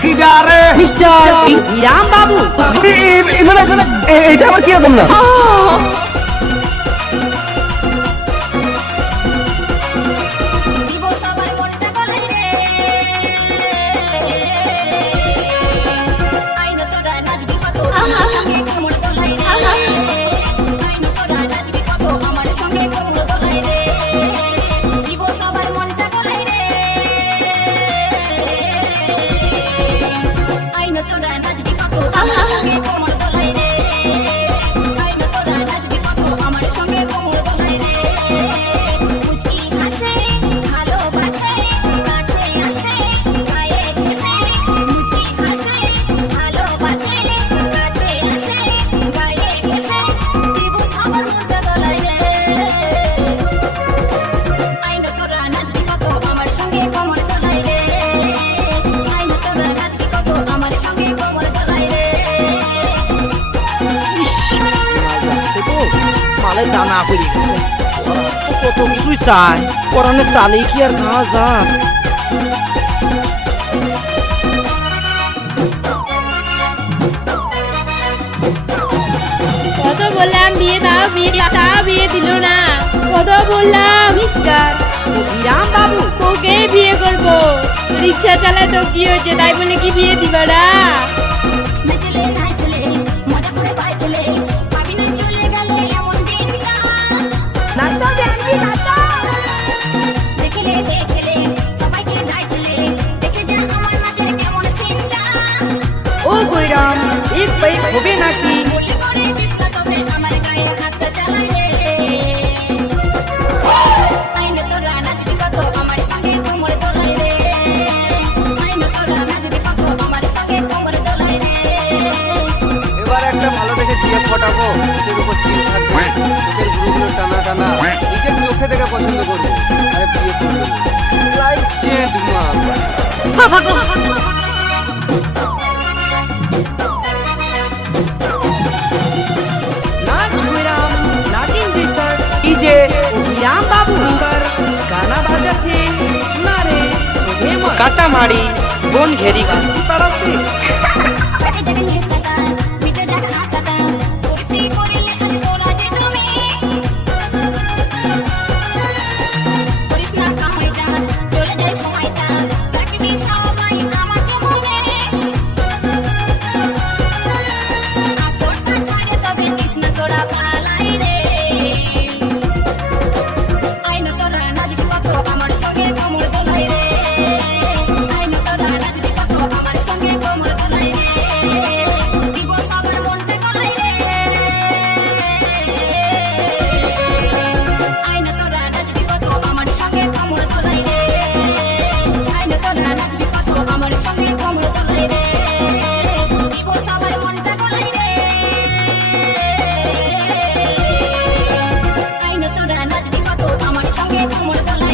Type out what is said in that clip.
খিদারে mister Ram বাবু এটা আমার কি না চালে দানা হয়ে গেছে। কত কিছুই চায়। কোরআনে চালে কি আর খাওয়া যায়? বললাম বিয়ে দাও বিয়ে দাও বিয়ে দিল না। কত বললাম মিস্টার বিরাম বাবু তোকে বিয়ে করব। রিক্সা চালায় তো কি হয়েছে তাই বলে কি বিয়ে দিবা না? দিয়ে ফটাবো তোদের উপর স্কিল থাকবে। হ্যাঁ। তোদের গ্রুপগুলো টানা টানা হ্যাঁ। নিজের চোখে দেখে পছন্দ করব। আর বিয়ে করব লাইক চেঞ্জ মা। বাবা গো। কাটামারি ঘেরি। কাশি পাড়াসি। Como